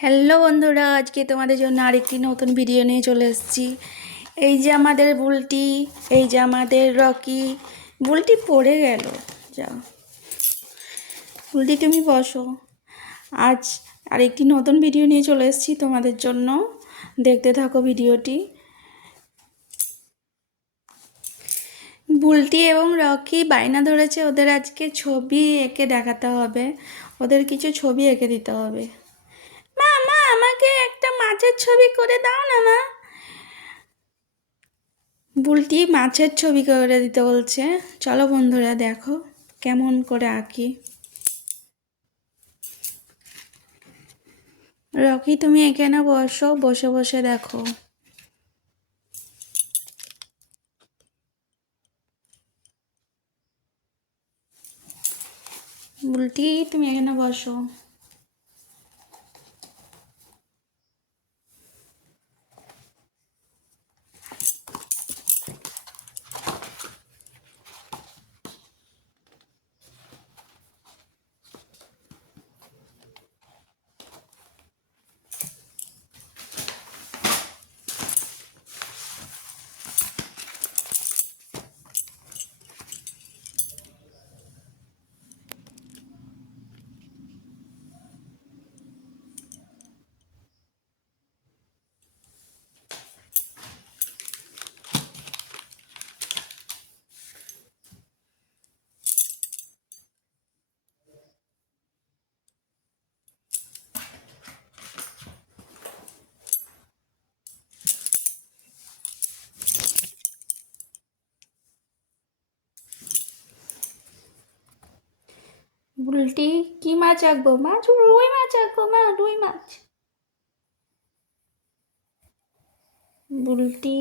Hello বন্ধুরা, আজকে তোমাদের জন্য আরেকটি নতুন ভিডিও নিয়ে চলে এসেছি। এই যে আমাদের বুলটি, এই যে আমাদের রকি, বুলটি পড়ে গেল। যা বুলটি তুমি বসো। আজ আরেকটি নতুন ভিডিও নিয়ে চলে এসেছি তোমাদের জন্য। দেখতে থাকো ভিডিওটি বুলটি এবং রকি বায়না ধরেছে, ওদের আজকে ছবি এঁকে দেখাতে হবে। ওদের কিছু ছবি এঁকে দিতে হবে। আমাকে একটা মাছের ছবি করে দাও না, মা। বুলটি মাছের ছবি করে দিতে বলছে। চলো বন্ধুরা, দেখো কেমন করে আঁকি। রকি, তুমি এখানে বসো, বসে বসে দেখো। বুলটি, তুমি এখানে বসো। বুলটি কি মাছ আঁকবো মাছ রুই মাছ আঁকবো মা রুই মাছ। বুলটি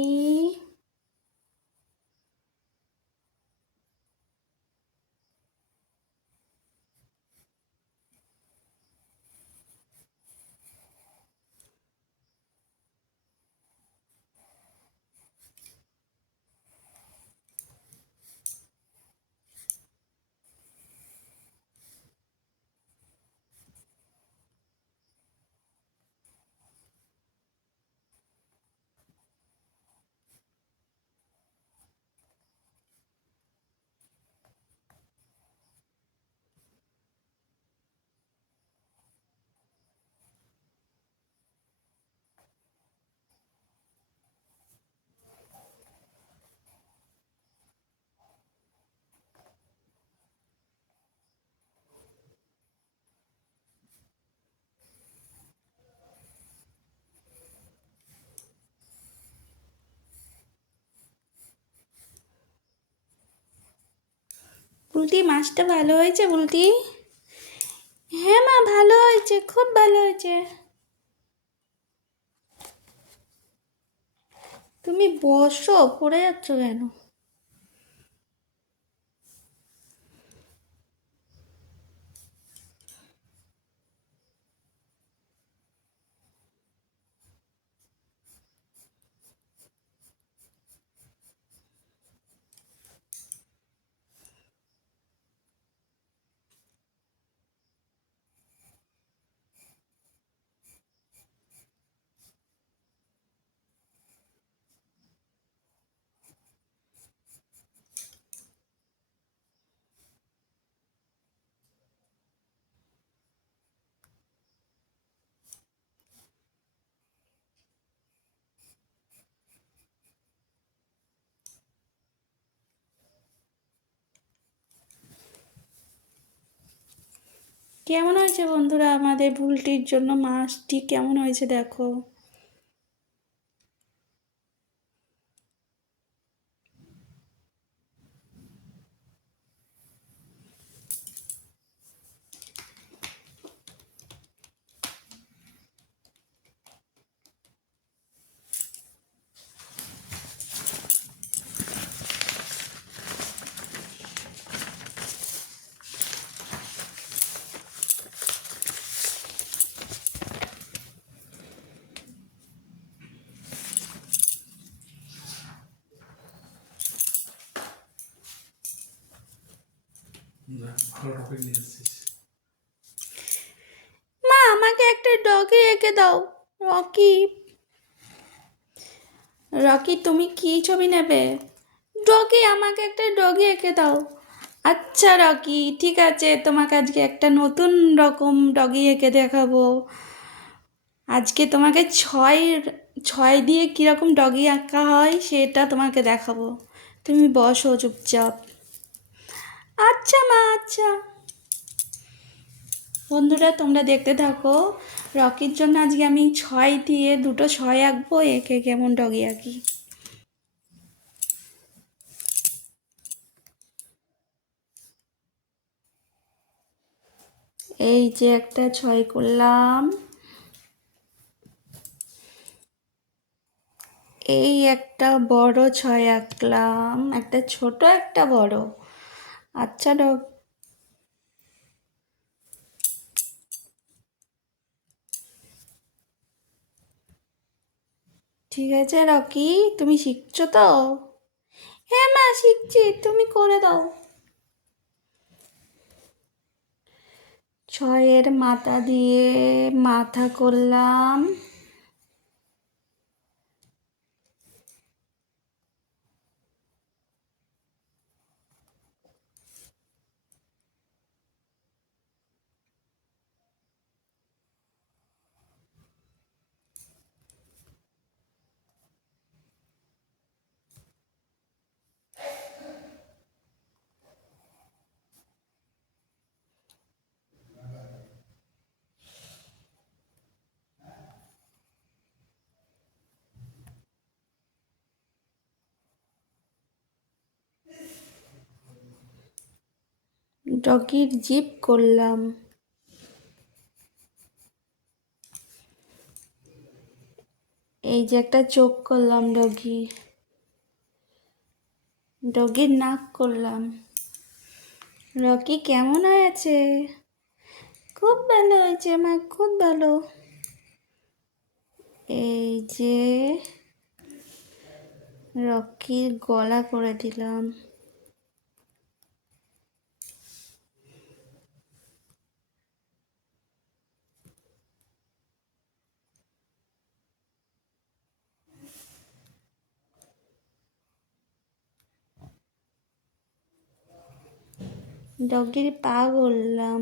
বুলটি মাছটা ভালো হয়েছে বুলটি হ্যাঁ মা, ভালো হয়েছে, খুব ভালো হয়েছে। তুমি বসো, পড়ে যাচ্ছ কেন? কেমন হয়েছে বন্ধুরা আমাদের ভুলটির জন্য মাছটি কেমন হয়েছে দেখো। মা, আমাকে একটা ডগে এঁকে দাও, রকি। রকি, তুমি কি ছবি নেবে? ডগি, আমাকে একটা ডগি এঁকে দাও। আচ্ছা রকি, ঠিক আছে, তোমাকে আজকে একটা নতুন রকম ডগি এঁকে দেখাবো। আজকে তোমাকে ছয় ছয় দিয়ে কীরকম ডগি আঁকা হয়, সেটা তোমাকে দেখাবো। তুমি বসো চুপচাপ। আচ্ছা মা আচ্ছা। বন্ধুরা, তোমরা দেখতে থাকো, রকির জন্য আজকে আমি ছয় দিয়ে দুটো ছয় আঁকবো, একে কেমন ডগি আঁকি। এই যে একটা ছয় করলাম। এই একটা বড় ছয় আঁকলাম, একটা ছোট, একটা বড়। আচ্ছা ডগ। ঠিক আছে রকি, তুমি শিখছো তো? হ্যাঁ মা, শিখছি, তুমি করে দাও। ছয়ের মাথা দিয়ে মাথা করলাম। ডগির জিপ করলাম। এই যে একটা চোখ করলাম ডগি। ডগির নাক করলাম। রকি কেমন হয়েছে খুব ভালো হয়েছে মা, খুব ভালো। এই যে রকির গলা করে দিলাম। ডগির পা করলাম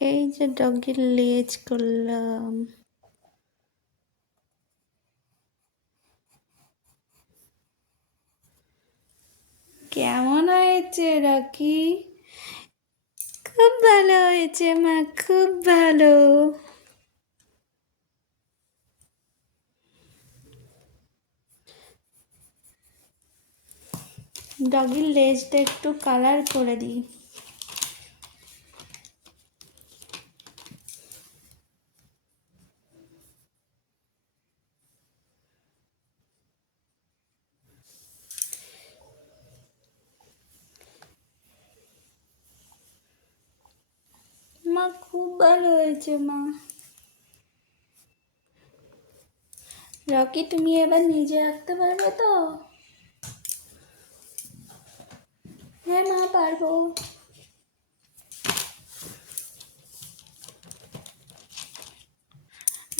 এই যে ডগির লেজ করলাম কেমন হয়েছে রকি? খুব ভালো হয়েছে মা খুব ভালো। ডগির লেজটা একটু কালার করে দিই মা খুব ভালো হয়েছে, মা। রকি, তুমি এবার নিজে আঁকতে পারবে তো? হ্যাঁ মা, পারব।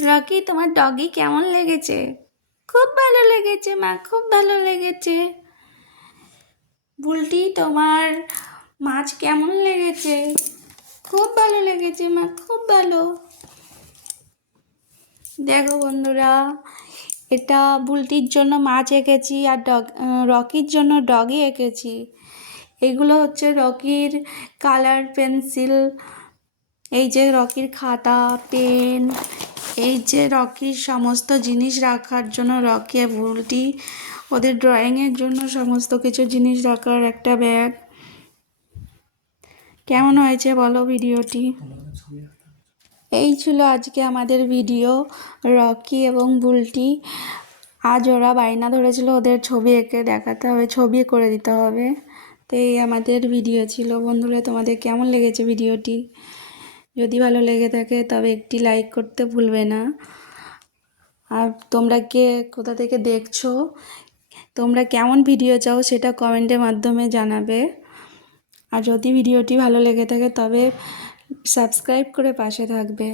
রকি, তোমার ডগি কেমন লেগেছে? খুব ভালো লেগেছে, মা, খুব ভালো লেগেছে। বুলটি তোমার মাছ কেমন লেগেছে? খুব ভালো লেগেছে মা, খুব ভালো। দেখো বন্ধুরা, এটা বুলটির জন্য মাছ এঁকেছি আর ডগ রকির জন্য ডগি এঁকেছি। এগুলো হচ্ছে রকির কালার পেন্সিল, এই যে রকির খাতা, পেন, এই যে রকির সমস্ত জিনিস রাখার জন্য রকি আর বুলটি, ওদের ড্রয়িংয়ের জন্য সমস্ত কিছু জিনিস রাখার একটা ব্যাগ কেমন হয়েছে বলো ভিডিওটি? এই ছিল আজকে আমাদের ভিডিও, রকি এবং বুলটি। আজ ওরা বায়না ধরেছিল ওদের ছবি এঁকে দেখাতে হবে, ছবি করে দিতে হবে। তো এই আমাদের ভিডিও ছিল। বন্ধুরা, তোমাদের কেমন লেগেছে ভিডিওটি? যদি ভালো লেগে থাকে, তবে একটি লাইক করতে ভুলবে না। আর তোমরা কে, কোথা থেকে দেখছ, তোমরা কেমন ভিডিও চাও সেটা কমেন্টের মাধ্যমে জানাবে। আর যদি ভিডিওটি ভালো লেগে থাকে তবে সাবস্ক্রাইব করে পাশে থাকবে।